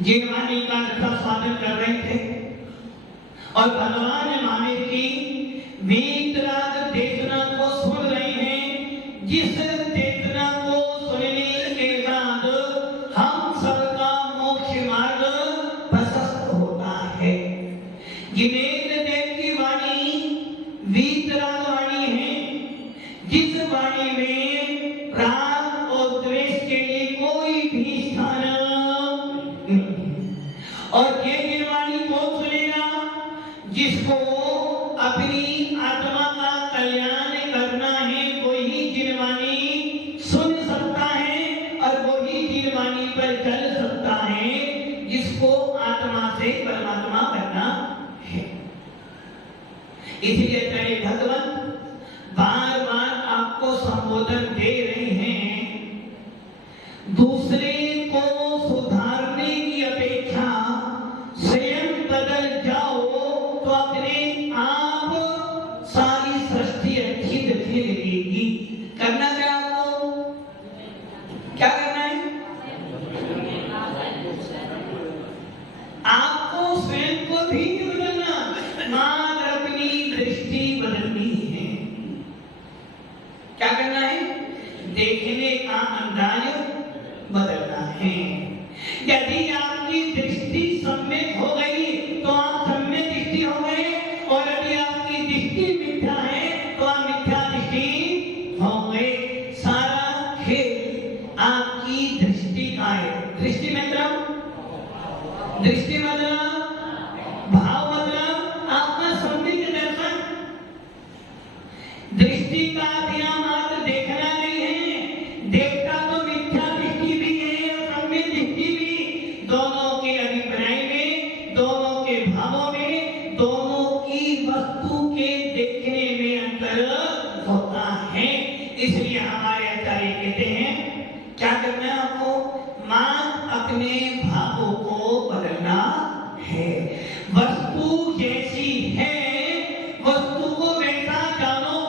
जीववाणी का स्वागत कर रहे थे और भगवान महावीर की वीतराग देशना को सुन रहे हैं, जिस देशना को सुनने के बाद हम सबका मोक्ष मार्ग प्रशस्त होता है। जिनेन्द्र देव की वाणी वीतराग वाणी है, जिस वाणी में राग और द्वेष के लिए कोई भी स्थान और ये निर्वाणी कौन सुनेगा? जिसको अपनी आत्मा का कल्याण करना है, वही निर्वाणी सुन सकता है और वही निर्वाणी पर चल सकता है, जिसको आत्मा से परमात्मा करना है। इसलिए चाहे भगवान बार बार आपको संबोधन दे रहे हैं, दूसरे को सुधारने की अपेक्षा स्वयं बदल जाओ तो अपने आप सारी सृष्टि अच्छी दिखने लगेगी। करना क्या आपको? क्या करना है? आपको स्वयं को भी बदलना, मात्र अपनी दृष्टि बदलनी है। क्या करना है? देखने का अंदाज बदलना है। यदि आपकी दृष्टि सम्यक हो गई तो आप सम्यक दृष्टि हो गए, और यदि आपकी दृष्टि मिथ्या है तो आप मिथ्या दृष्टि हो गए। सारा खेल आपकी दृष्टि का है। दृष्टि मतलब भाव मतलब आपका सम्यक दर्शन। दृष्टि का ध्यान मात्र देखना नहीं है, देखता तो मिथ्या दृष्टि भी है और सम्यक दृष्टि भी। दोनों के अभिप्राय में, दोनों के भावों में, दोनों की वस्तु के देखने में अंतर होता है। इसलिए हमारे आचार्य कहते हैं क्या करना है आपको? मात्र अपने भावों को बदलना है। वस्तु जैसी है वस्तु को वैसा जानो,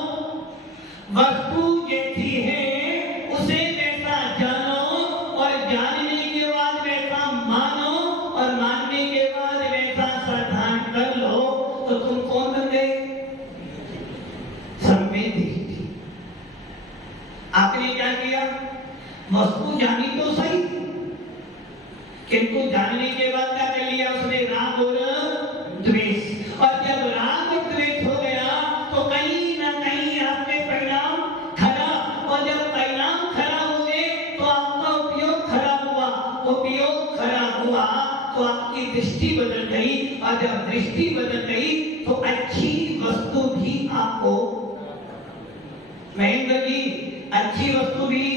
वस्तु जैसी है उसे वैसा जानो, और जानने के बाद वैसा मानो, और मानने के बाद वैसा श्रद्धान कर लो, तो तुम कौन बन गए? सम्यक दृष्टि। आपने क्या किया? वस्तु जानी तो सही, किंतु जानने के बाद क्या कर लिया उसने? राग और द्वेष। और जब राग और द्वेष हो गया तो कहीं ना कहीं आपके परिणाम खराब, और जब परिणाम खराब हो गए तो आपका उपयोग खराब हुआ, उपयोग खराब हुआ तो आपकी दृष्टि बदल गई, और जब दृष्टि बदल गई तो अच्छी वस्तु भी आपको, महेंद्र जी, अच्छी वस्तु भी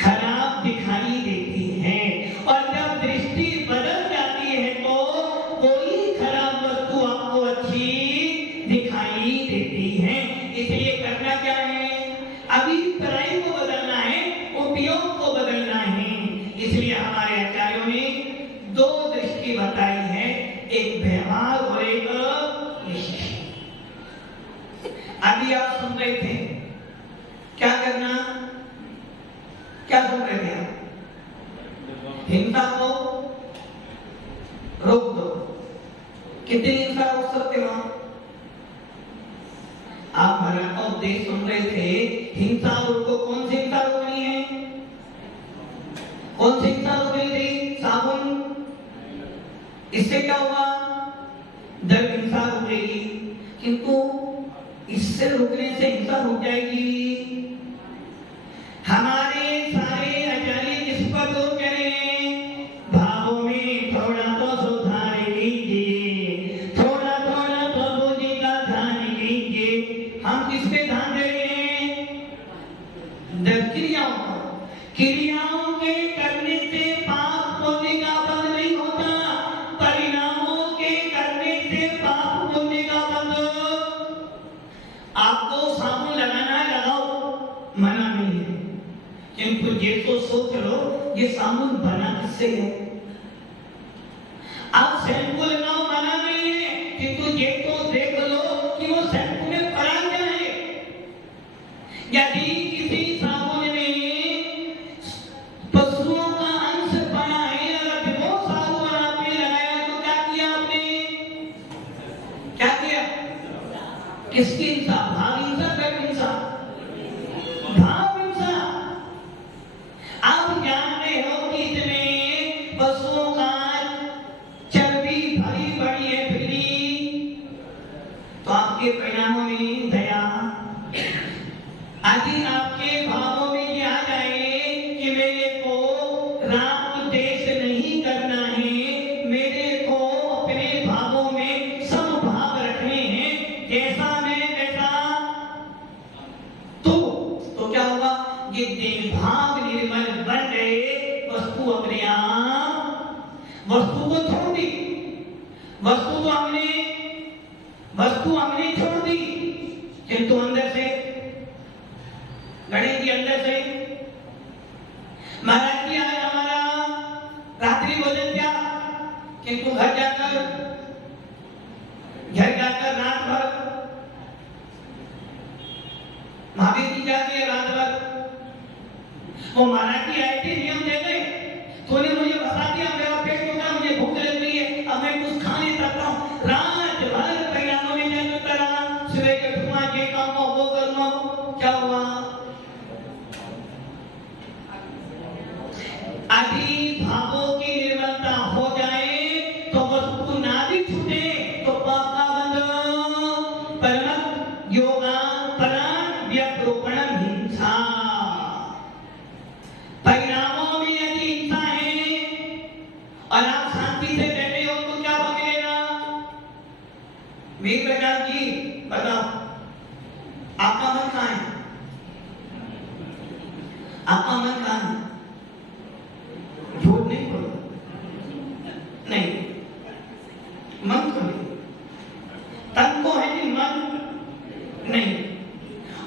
खराब दिखाई देती है। और जब दृष्टि बदल जाती है तो कोई खराब वस्तु आपको अच्छी इसलिए करना क्या है, अभिप्राय को बदलना है, उपयोग को बदलना है। इसलिए हमारे आचार्यों ने दो दृष्टि बताई है, एक व्यवहार और एक विशेष। अभी आप सुन रहे थे, क्या करना, क्या सुन रहे थे आप? हिंसा को रोक दो। कितनी हिंसा रोक सकते हो आप? भला का उपदेश सुन रहे थे, हिंसा रोको। कौन सी हिंसा रोकनी है? कौन सी हिंसा रोकनी थी? साबुन। इससे क्या होगा? दर हिंसा रुकेगी। किंतु इससे रुकने से हिंसा रुक जाएगी। हमारे सारे आचार्य किस पर जोर कह रहे हैं? भावों में थोड़ा तो सुधार लीजिए, थोड़ा थोड़ा प्रभु जी का ध्यान लीजिए। हम किस पे ध्यान दे रहे हैं? क्रियाओं पर। क्रियाओं के करने से पाप पुण्य का बंध नहीं होता, परिणामों के करने से पाप पुण्य का बंध। आपको साबुन लगाना है, लगाओ, मना नहीं है। किंतु ये तो सोच लो, ये साबुन बना किससे है? आप शैम्पू लगाओ, मना नहीं है, किंतु ये तो देख लो कि वो शैम्पू में पड़ा क्या है। यदि किसी साबुन में पशुओं का अंश बना है, अगर वो साबुन आपने लगाया तो क्या किया आपने? क्या किया? किसकी हिंसा? भाव हिंसा, कर्म हिंसा? भाव हिंसा। आप जान रहे हो कि इसमें पशुओं का चर्बी भरी पड़ी है, फिर भी तो आपके परिणामों में दया, आदि आपके भावों में ये आ जाए कि मेरे को राम उद्देश्य नहीं करना है, मेरे को अपने भावों में समभाव रखने हैं, जैसा मैं वैसा तो क्या होगा? ये भाव निर्मल बन गए, वस्तु अपने आप वस्तु को छोड़ दी। वस्तु हमने छोड़ दी, किंतु अंदर से गणेश जी, अंदर से महाराज जी आज हमारा रात्रि भोजन क्या, किंतु घर जाकर रात भर महावीर जी जाके रात भर वो महाराज जी आए थे, नियम दे गए, तो ने मुझे बता दिया, मेरा पेट दुखा, मुझे भूख लग रही है, अब मैं कुछ खा नहीं सकता हूँ। रात भर परिणामों में जन्म करा, सुबह के उठूंगा, ये करूंगा, वो करूंगा, क्या हुआ? आदि भावों की निर्मलता हो जाए तो वस्तु ना भी छूटे तो पाप का बंध। परमत योगा परान व्यक्रोपणम हिंसा। परिणामों में यदि हिंसा है और आप शांति से बैठे हो तो क्या बनेगा? वीर प्रकाश जी बताओ, आपका मन कहाँ है? आपका मन कहाँ है? झूठ नहीं बोलो, नहीं, मन को नहीं, तन को है कि मन नहीं।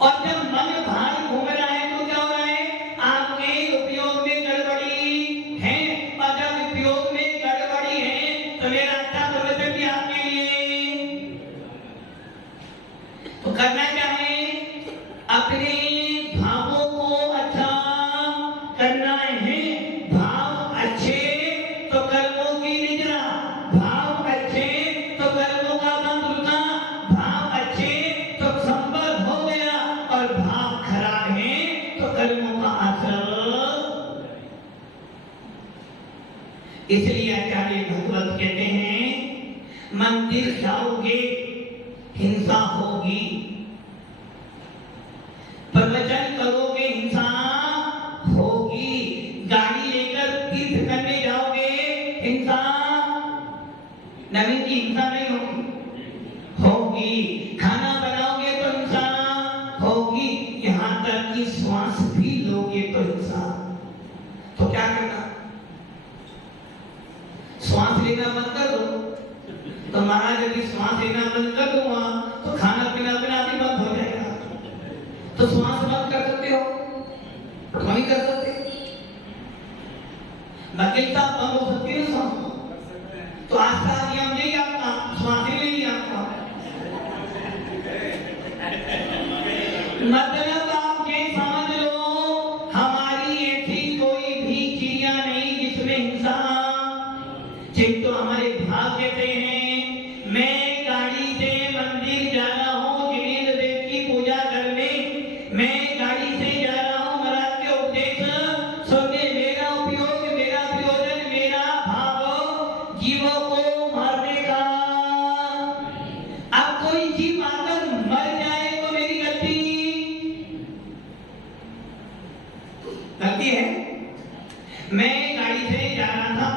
और जब मन बाहर घूम रहा है तो क्या हो रहा है? आपके उपयोग में गड़बड़ी है, और जब उपयोग में गड़बड़ी है तो मेरा अच्छा प्रवचन भी आपके लिए। तो करना क्या है? अपने भावों को अच्छा करना है। भाव अच्छे तो कर्मों की निद्रा, भाव अच्छे तो कर्मों का बंध रुका, भाव अच्छे तो संपर्क हो गया, और भाव खराब है तो कर्मों का आश्रय। इसलिए आचार्य भगवत कहते हैं, मंदिर जाओगे हिंसा होगी, प्रवचन करोगे हिंसा होगी, गाड़ी लेकर तीर्थ करने जाओगे हिंसा, नवीन की हिंसा नहीं होगी, खाना बनाओगे तो हिंसा होगी, यहाँ तक कि श्वास भी लोगे तो हिंसा। तो क्या करना? श्वास लेना बंद कर दो। तो महाराज यदि श्वास लेना बंद कर दूंगा तो खाना पीना अपना भी बंद हो जाएगा। मतलब आप ये समझ लो हमारी ऐसी कोई भी क्रिया नहीं जिसमें हिंसा, चित्त तो हमारे भाव कहते हैं। मैं गाड़ी से मंदिर जा रहा हूँ जिनेंद्र देव की पूजा करने, मैं गाड़ी से जा रहा हूँ महाराज के उपदेश सुनने, मेरा उपयोग, मेरा प्रयोजन, मेरा भाव जीवों को मारने का। अब कोई जीव मारकर मर जाए तो मेरी गलती है। मैं गाड़ी से जा रहा था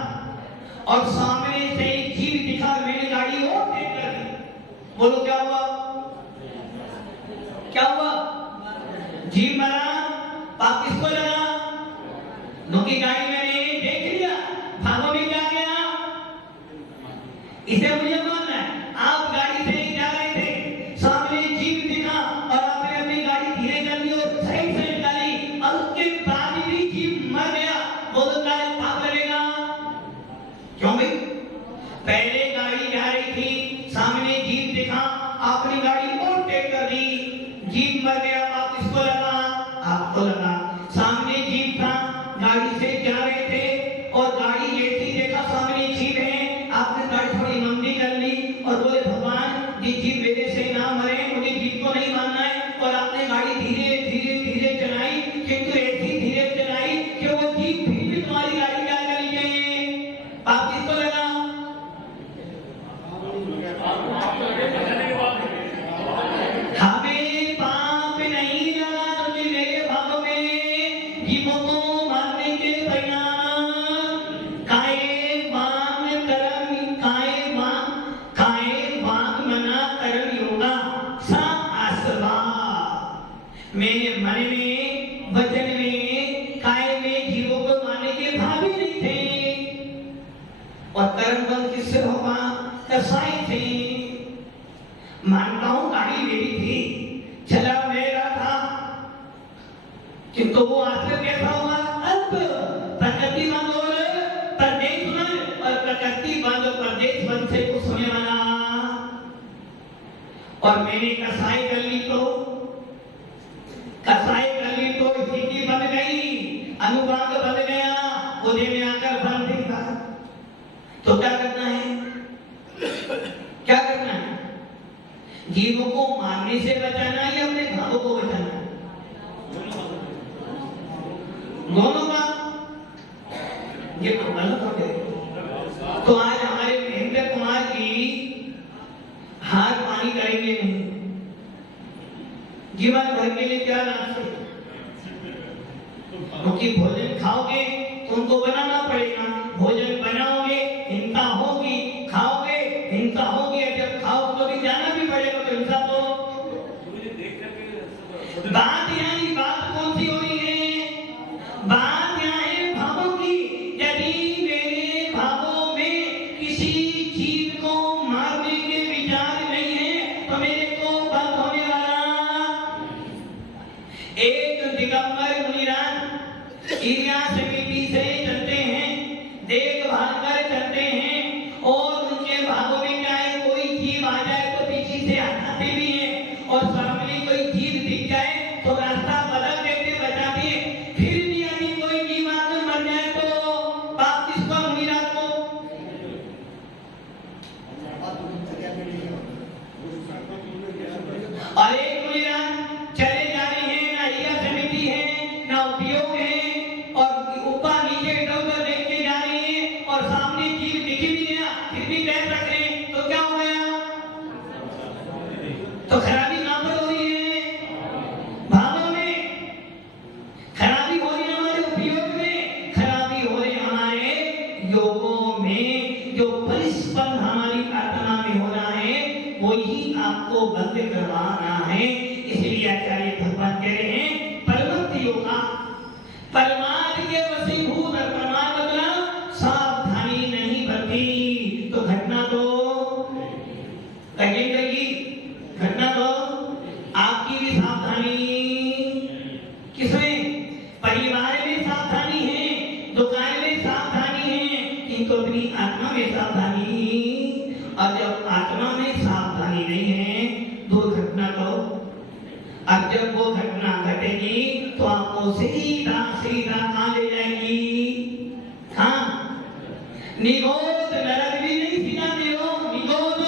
और सामने से एक जीव दिखा, मैंने गाड़ी और तेज कर दी। बोलो क्या हुआ? क्या हुआ? जीव मरा, पाप किसको लगा? नौकी गाड़ी मैंने देख लिया, भागो में क्या गया? इसे मुझे मानना है। आप गाड़ी से जा रहे थे, सामने जीव दिखा और आपने अपनी गाड़ी धीरे कर ली और सही से निकाली और उसके बाद भी जीव मर गया, बोलो क्या पाप लगेगा? क्यों भाई? पहले गाड़ी जा रही थी, सामने जीव दिखा, आपने गाड़ी और तेज कर दी, जीव मर गया, पाप किसको लगा? आपको लगा। सामने जीव था, गाड़ी से जा रहे थे और गाड़ी जैसी देखा सामने जीव है, आपने गाड़ी थोड़ी मंदी कर ली और बोले भगवान ये जीव मेरे से ना मरे, मुझे जीव को नहीं मानना है। और आपने गाड़ी धीरे धीरे धीरे चलाई, किंतु ऐसी धीरे चलाई कि वो जीव फिर भी तुम्हारी गाड़ी क्या कर लीजिए, पाप किसको लगा? हमें पाप नहीं लगा, क्योंकि मेरे भागों में जीवों को मारने के परिणाम काये वांग मना कर्म योगा सा आसवा। मैंने मन में, वचन में, काये में जीवों को मारने के भाव ही नहीं थे और कर्म बल किससे होगा? कसाई थे। मानता हूं गाड़ी मेरी थी, चला मेरा था, किंतु वो आखिर कैसा होगा? अब प्रकृति बंद और प्रदेश बंद, और प्रकृति बंद और प्रदेश बंद से कुछ होने वाला। और मैंने कसाई कर ली तो स्थिति बन गई, अनुभाग बन गया, उदय में आकर बंद दिखा। तो क्या करना है? क्या करना है? जीवों को मारने से बचाना या अपने भावों को बचाना? दोनों का। ये तो गलत हो गया। तो आज हमारे महेंद्र कुमार जी हार पानी करेंगे नहीं, जीवन भर के लिए क्या नाश्ते, क्योंकि भोजन खाओगे तो उनको बनाना पड़ेगा, भोजन बनाओगे हिंसा होगी, खाओगे हिंसा होगी, जब खाओ तो भी जाना भी पड़ेगा, तो हिंसा तो बात यानी बात कौन सी हो रही है? बात यहाँ है भावों की। यदि मेरे भावों में किसी जीव को मारने के विचार नहीं है तो मेरे को बंद होने वाला। एक दिगंबर मुनिराज ईर्ष्या समिति से चलते हैं, देखभाल कर चलते हैं और उनके भागों में क्या है? कोई जीव आ जाए तो पीछे से हटाते भी हैं और सामने कोई जीव दिख जाए तो रास्ता बदल देते, बचाते हैं। फिर भी यदि कोई जीव आकर मर जाए तो पाप किसको? मुनिराज को। और एक मुनिराज चले जा रहे हैं, ना ईर्ष्या समिति है ना उपयोग है और ऊपर नीचे इधर देख के जा रहे हैं और सामने जीव दिख भी गया, फिर भी पैर रख रहे हैं, तो क्या हो गया? तो खराबी कहां पर हो रही है? भावों में खराबी हो रही है, हमारे उपयोग में खराबी हो रही है, हमारे योगों में जो परिस्पंद हमारी आत्मा में हो रहा है वही आपको बंद करवाना है। इसलिए आचार्य भगवान कह रहे हैं परमत योगा, परमार्थ के वशीभूत, परमार्थ मतलब सावधानी नहीं बरती तो घटना तो लगेगी, घटना तो आपकी भी सावधानी। किसमें? परिवार में सावधानी है, दुकान में सावधानी है, किंतु अपनी आत्मा में सावधानी। और जब आत्मा में सावधानी नहीं है दुर्घटना तो अब जब वो घटना घटेगी तो आपको सीधा सीधा कहाँ ले जाएगी? हाँ, निगोद नरक भी नहीं, सीधा निगोद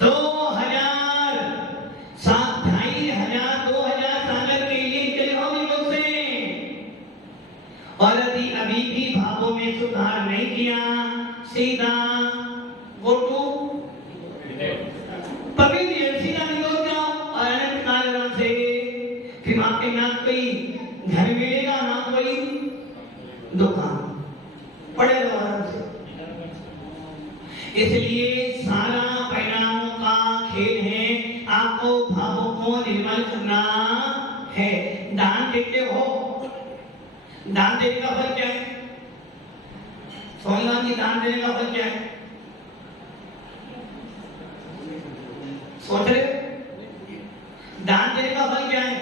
2000 साल के लिए चले हो निगोद से। और यदि अभी भी भावों में सुधार नहीं किया, सीधा गो टू पवेलियन, सीधा निगोद जाओ और अनंत काल आराम से। फिर आपके ना कोई घर मिलेगा ना कोई दुकान, पड़े रहो आराम से। इसलिए सारा परिणामों का खेल है, आपको भावों को निर्मल करना है। दान देते हो, दान देने का फल क्या है? सोनिया जी, दान देने का फल क्या है? सोच रहे? दान देने का फल क्या है?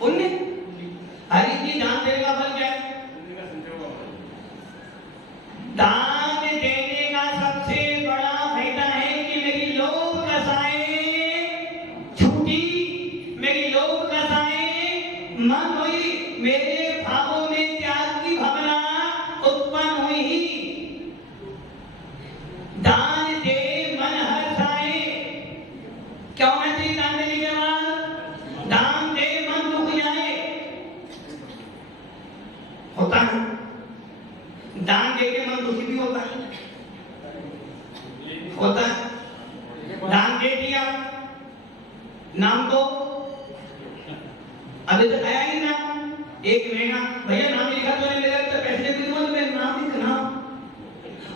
पुण्य। हरि जी, दान देने का फल क्या है? दान देने का सबसे बड़ा फायदा है कि मेरी लोभ रसाएं छूटी, मेरी लोभ रसाएं मन हुई, मेरे भावों में त्याग की भावना उत्पन्न हुई। दान दे मन हर्षाए, क्या होना चाहिए दान देने के बाद? दान दे मन दुख जाए, होता है। दान दे के मन दुखी भी होता है, होता है। दान दे दिया, नाम को अभी तक आया ही ना, एक महीना भैया नाम लिखा तो नहीं, मेरा तो पैसे भी तो मेरा नाम लिखना,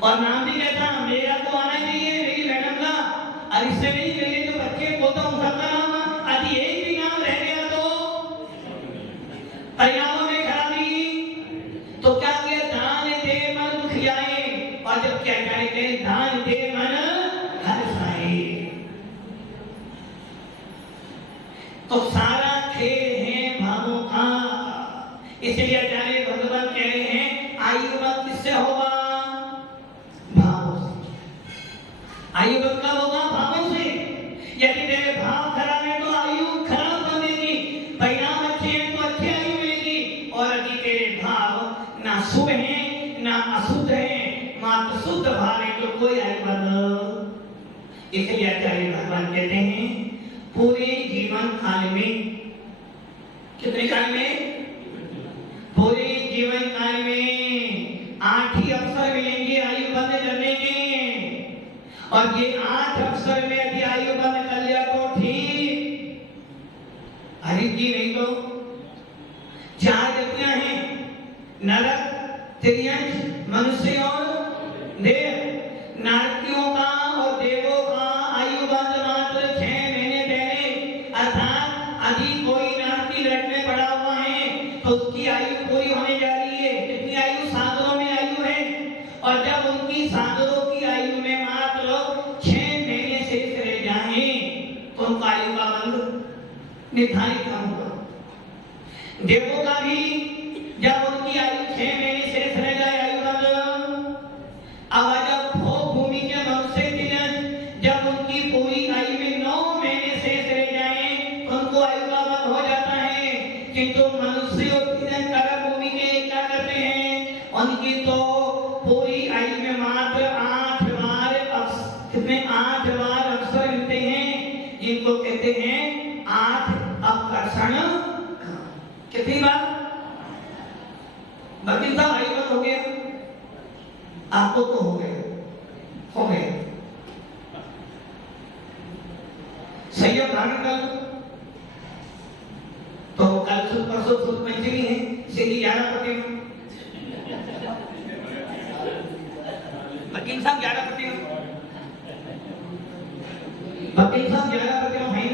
और नाम भी कैसा? मेरा तो आना चाहिए, मेरी मैडम का, और इससे नहीं मेरे जो बच्चे बोलता हूँ सबका नाम, यदि एक भी नाम रह गया तो परिणामों में खराबी। तो क्या किया? दान दे मन दुख जाए, और जब क्या करेंगे? दान दे मन हर्षाए। तो सारा खेल है भावों का। इसलिए आचार्य भगवान कह रहे हैं आयु मत किससे होगा? भावों से। आयु मत कब होगा? भावों से। यदि तेरे भाव खराब है तो आयु खराब बनेगी, परिणाम अच्छे हैं तो अच्छी आयु मिलेगी। और यदि तेरे भाव ना शुभ है ना अशुद्ध है, मात्र शुद्ध भाव है, तो कोई आयु बन। इसलिए आचार्य भगवान कहते हैं पूरे जीवन काल में, कितने काल में? पूरे जीवन काल में 8 ही अवसर मिलेंगे आयु बंद करने के, और ये 8 अवसर में यदि आयु बंद कर लिया तो ठीक, हरि जी नहीं तो 4 गतियां हैं, नरक, त्रियंश, मनुष्य और देव। नारकियों का और देवों का आयु बंद मात्र 6 महीने पहले, अर्थात यदि कोई नारकी नरक में पड़ा हुआ है तो उसकी आयु पूरी होने जा रही है। कितनी आयु? सागरों में आयु है, और जब उनकी सागरों की आयु में मात्र 6 महीने शेष रह जाए तो उनका आयु का बंद निर्धारित होगा। देवों का भी जब उनकी आयु 6 महीने शेष रह जाए आयु बंद। अब जब भूमि के मनुष्य जब उनकी पूरी आयु में 9 महीने शेष रह जाए उनको आयु का बंद हो जाता है। किंतु मनुष्य भूमि के क्या करते हैं? उनकी तो पूरी आयु में मात्र 8 बार कितने? 8 बार अवसर मिलते हैं, जिनको कहते हैं 8 आकर्षण। कितनी बार? वकील साहब आयु बंद हो गया, आपको तो हो गया, हो गया। संयम धारण कर लो। तो कल सुध परसों सुध पंचमी है, सीधी 11 पति में वकील साहब 11 पति में, वकील साहब 11 पति में है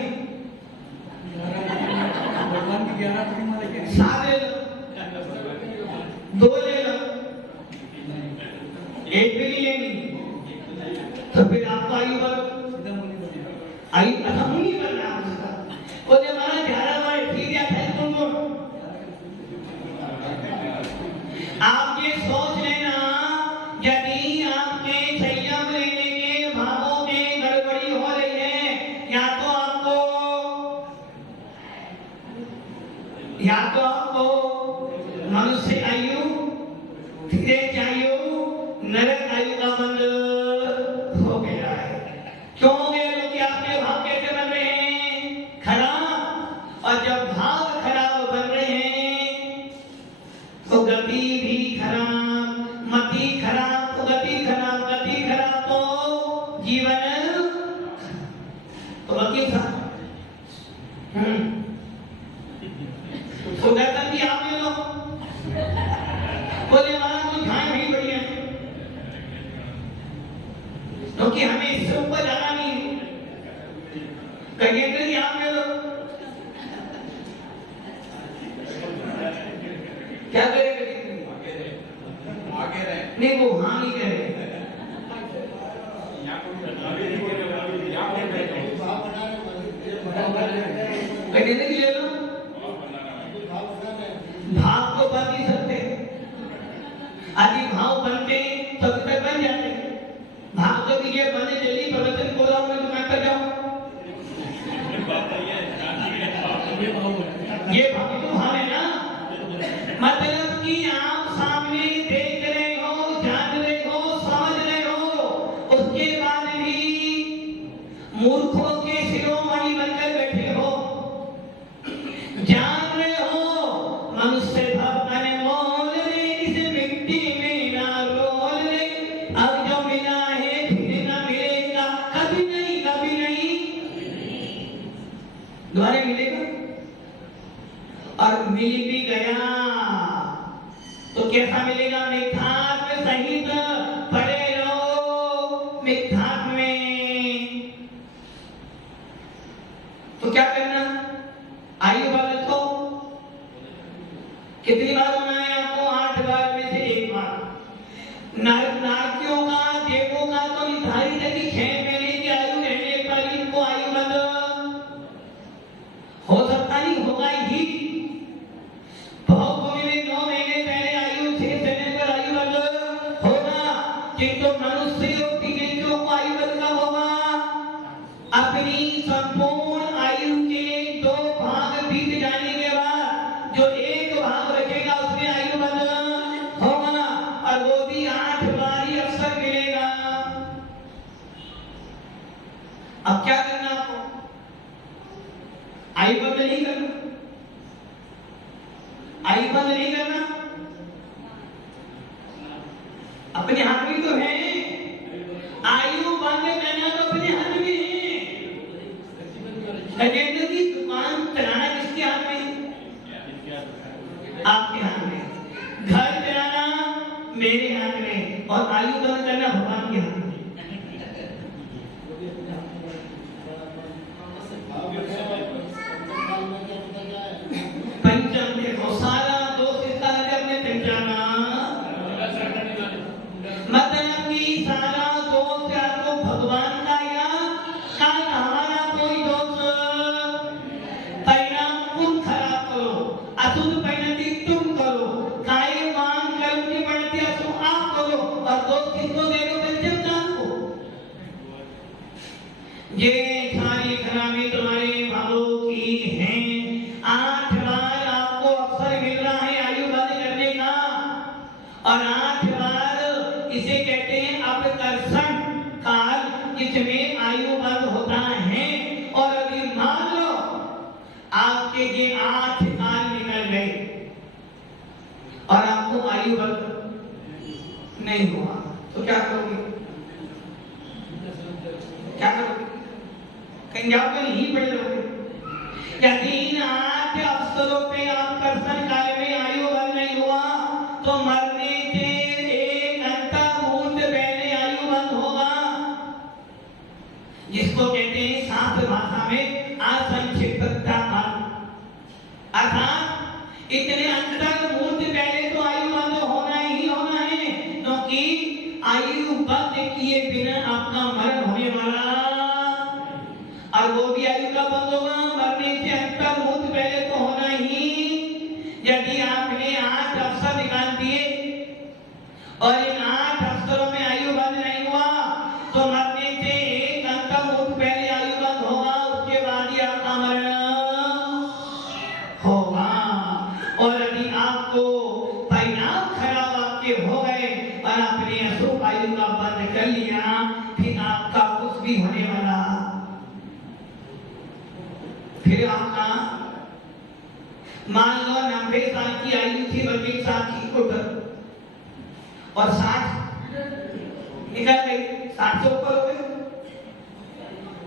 भगवान की 11 पति में लेके 7 ले लो, 2 ले लो, 1 भी नहीं लेनी, तो फिर आपको आयु बल आई अधमुनी बनना उसका। वो जब हमारा 11 बार ठीक है फिर तुमको आप ये सोच लेना, यदि आपके संयम लेने के भावों में गड़बड़ी हो रही है, या तो आपको या तो आपको मनुष्य आयु, फिर आयु, नरक आयु का बंद हो गया है। क्यों हो गया? क्योंकि आपके भाव कैसे बन रहे हैं? खराब। और जब भाव खराब बन रहे हैं तो गति भी खराब, मति खराब, तो गति खराब, गति खराब तो जीवन तो गति खराब। तो दर्शन भी आप ले लो, बोले हमारा कोई ध्यान नहीं बढ़िया, क्योंकि हमें इससे ऊपर जाना नहीं है। कहेंगे कि आप ले लो, क्या करेंगे? आगे रहे नहीं, वो हाँ नहीं करे। कहेंगे कि ले लो, भाव को बन नहीं सकते। आदि भाव बनते तो अभी तक बन जाते। भाव तो ये बनने जल्दी प्रवचन को रहा मैं तो मैं कर जाऊं। ये भाव तो भाव है ना, मतलब कि आप सामने देख रहे हो, जान रहे हो, समझ रहे हो, उसके बाद भी मूर्खों के शिरोमणि बनकर बैठे हो। जान रहे हो मनुष्य भक्तन मोल रे, इस मिट्टी में ना रोल रे, अब जो मिला है फिर ना मिलेगा, कभी नहीं, कभी नहीं दोबारा मिलेगा। और मिल भी गया तो कैसा मिलेगा? मिथ्यात्व सहित पड़े रहो मिथ्यात्व में। तो क्या करना? आयु बालक को कितनी बार होना है आपको? 8 बार में से 1 बार। नारकियों का, देवों का तो निर्धारित है कि 6 महीने की आयु रहने पर इनको आयु बंद हो सकता नहीं, होगा ही। भोगभूमि में 9 महीने पहले आयु, 6 महीने पर आयु बंद होगा, किंतु मनुष्य और तिगेंद्रों को आयु बंद कब होगा? अपनी संपूर्ण आयु के 2 भाग बीत जाने के बाद जो 1 भाग बचेगा उसमें आयु बंद होगा, और वो भी 8 बार ही अवसर मिलेगा। अब क्या करना आपको? आयु बंद नहीं करना, आयु बंद नहीं करना, अपने हाथ में तो है। आयु बंद करना तो अपने हाथ में है। एजेंडा की दुकान चलाना किसके हाथ में? आपके हाथ में। घर चलाना मेरे हाथ में, और आयु बंद करना भगवान के हाथ में। पंचम देखो, सारा दोष इसका नजर में पंचाना, मतलब कि सारा दोष या तो भगवान का या कल हमारा कोई दोष। परिणाम तुम खराब करो, अशुद्ध परिणति तुम करो, काय मान कर्म की परिणति अशुद्ध आप करो, और दोष किसको दे दो? पंचम जान को। ये सारी खराबी तुम्हारे भावों की हैं। 8 बार आपको अवसर मिल रहा है आयु बंद करने का, और 8 बार इसे कहते हैं अपकर्षण काल, जिसमें आयु बंद होता है। और अभी मान लो आपके ये 8 काल निकल गए और आपको आयु बंद नहीं हुआ, तो क्या करोगे? क्या करोगे? कहीं जाओगे नहीं, पड़े रहोगे। यदि इन 8 अवसरों पे अपकर्षण काल में आयु बंद नहीं हुआ तो मरने से 1 घंटा मुहूर्त पहले आयु बंद होगा, जिसको कहते हैं शास्त्र भाषा में असंक्षिप्तता काल। अर्थात इतने अंतर मुहूर्त पहले तो आयु बंद होना ही होना है, क्योंकि आयु बंद किए बिना आपका मरण होने वाला, और वो भी आयु का बंद होगा मरने से अंतर मुहूर्त पहले तो होना ही। यदि आपने 8 अवसर निकाल दिए और इन 8 अवसरों में आयु बंद नहीं हुआ तो मरने से 1 अंतर मुहूर्त पहले आयु बंद होगा, उसके बाद ही आपका मरण होगा। फिर आपका मान लो 90 साल की आयु थी, 32 साल की उम्र और 60 निकल गई, 60 से ऊपर हो गई।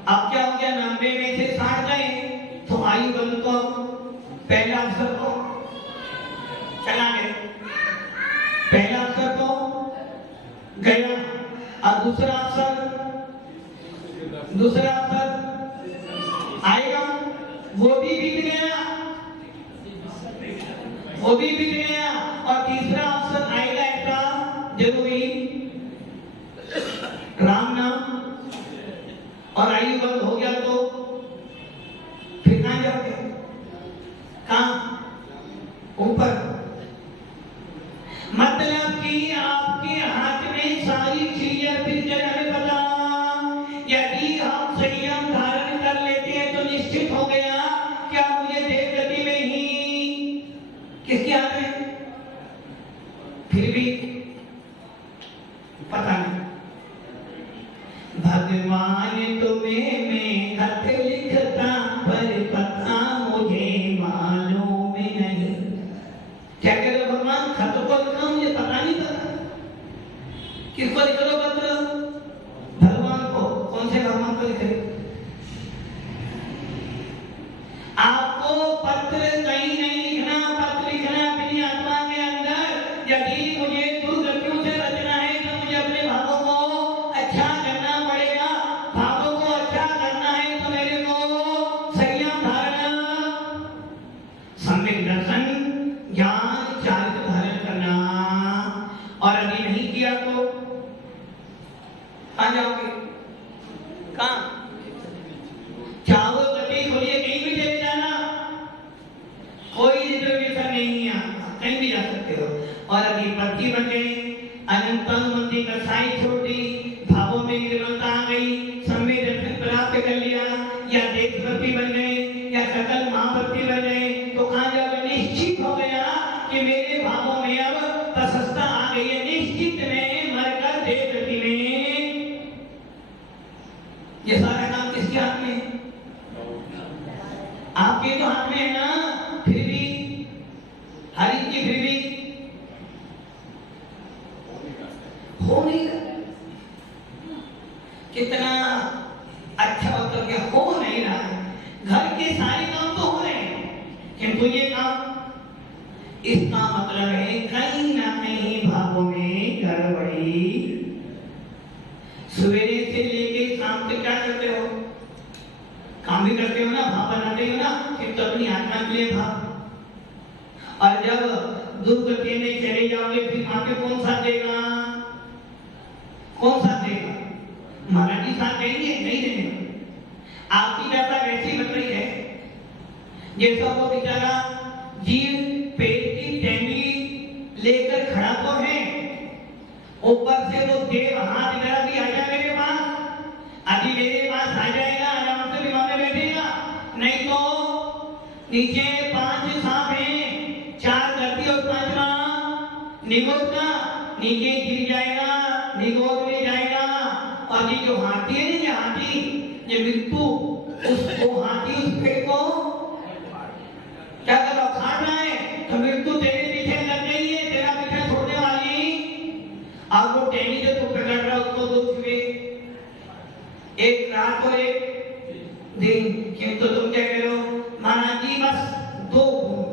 अब क्या हो गया, 90 में से 60 गए तो आयु बल को पहला अवसर को चला गया, पहला अवसर तो गया और दूसरा अवसर आएगा, वो भी बीत गया, वो भी बीत गया और तीसरा अवसर आएगा ऐसा जरूरी राम नाम और आयु बंद हो गया तो फिर कहां जाओगे, कहां ऊपर। मतलब कि आपके हाथ में सारी चीजें फिर हमें पता, यदि हम संयम धारण कर लेते हैं तो निश्चित हो गया क्या मुझे देव गति में ही किसके हाथ में, फिर भी पता नहीं। भगवान तुम्हें मैं खत लिखता पर पता मुझे मालूम नहीं। क्या कह रहे हो भगवान, खत को लिखा मुझे पता नहीं था, किसको लिख रहे हो पत्र, भगवान को, कौन से भगवान को लिख रहे, आपको पत्र कहीं नहीं लिखना, पत्र लिखना अपनी आत्मा के अंदर। यदि मुझे दुर्गतियों से बचना है तो मुझे अपने भावों को अच्छा करना पड़ेगा, भावों को अच्छा करना है तो मेरे को संयम धारण, सम्यक दर्शन, ज्ञान, चारित्र धारण करना। और अभी नहीं किया तो कहां जाओगे, कहां, चाहो गति खोलिए कहीं भी चले जाना, कोई रिजर्वेशन नहीं है, कहीं भी जा सकते हो। और अभी पति बन गए, अनंतम मंदिर का साई छोड़ दी, भावों में निर्मलता आ गई, सम्यक दर्शन प्राप्त कर लिया, या देशभक्ति बन गए या सकल महाभक्ति बन गए तो कहां जाओगे, निश्चित हो गया कि मेरे भावों में अब प्रशस्ता आ गई है, निश्चित में मरकर देवगति में। ये सारा काम किसके हाथ में है, आपके तो हाथ में है ना। फिर भी हरि की फिर भी हो नहीं रहा, कितना अच्छा होता क्या, हो नहीं रहा है। घर के सारे काम तो हो रहे हैं किंतु ये काम, इसका मतलब है कहीं ना कहीं भावों में गड़बड़ी। सवेरे से लेके शाम तक क्या करते हो, काम भी करते हो ना, भाव बनाते हो ना, फिर तो अपनी आत्मा के लिए भाव। और जब दुर्गति में चले जाओगे फिर वहां पे कौन साथ देगा, कौन साथ देगा, महाराज जी साथ देंगे, नहीं देंगे। आपकी दशा वैसी बन रही है जैसा वो बेचारा जीव पेट की टहनी लेकर खड़ा तो है, ऊपर से वो देव हाथ जरा भी आ जाए मेरे पास, अभी मेरे पास आ जाएगा, आराम से विमान में बैठेगा, नहीं तो नीचे 5 सांप हैं, 4 धरती और 5वां निगोद का, नीचे गिर जाएगा, निगोद में जाएगा। और ये जो हाथी है ना, ये हाथी, ये मृत्यु, उसको हाथी उस पेड़ को क्या कर रहा, काट रहा है, तो मृत्यु तेरे पीछे लग गई है, तेरा पीछा छोड़ने वाली, और वो टहनी जो तू पकड़ रहा उसको दो छुए, एक रात और एक दिन। किंतु तुम क्या कह रहे हो, महाराज जी बस 2 बूंद,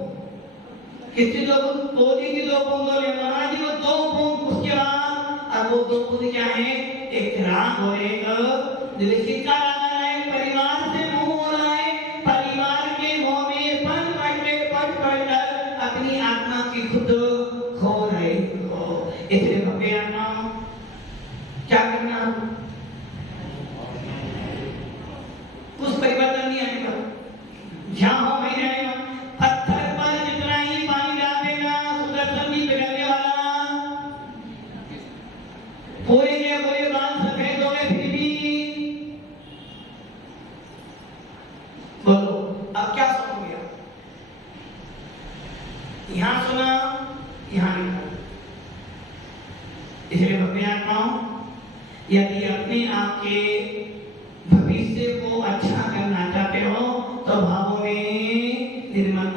कितनी 2 बूंद, पोधी की 2 बूंद ले, महाराज जी को 2 बूंद, उसके बाद अब वो 2 बूंद क्या है, एक राम और एक दिलसी का लगा रहा है, परिवार से मुंह हो रहा है, परिवार के मुंह में पल पढ़कर अपनी आत्मा की खुद खो रहे हो। इसलिए भव्य आत्मा क्या करना, कुछ परिवर्तन नहीं आने का, जहां हो वहीं रहेगा। पत्थर पर जितना ही पानी डाल देगा, सुदर्शन भी पिघलने वाला, पूरे के पूरे बाल सफेद हो गए, फिर भी बोलो अब क्या सुनोगे, यहां सुना, यहां नहीं। इसलिए भव्य आत्माओं, यदि अपने आप के भविष्य को अच्छा करना चाहते हो तो भावों निर्माता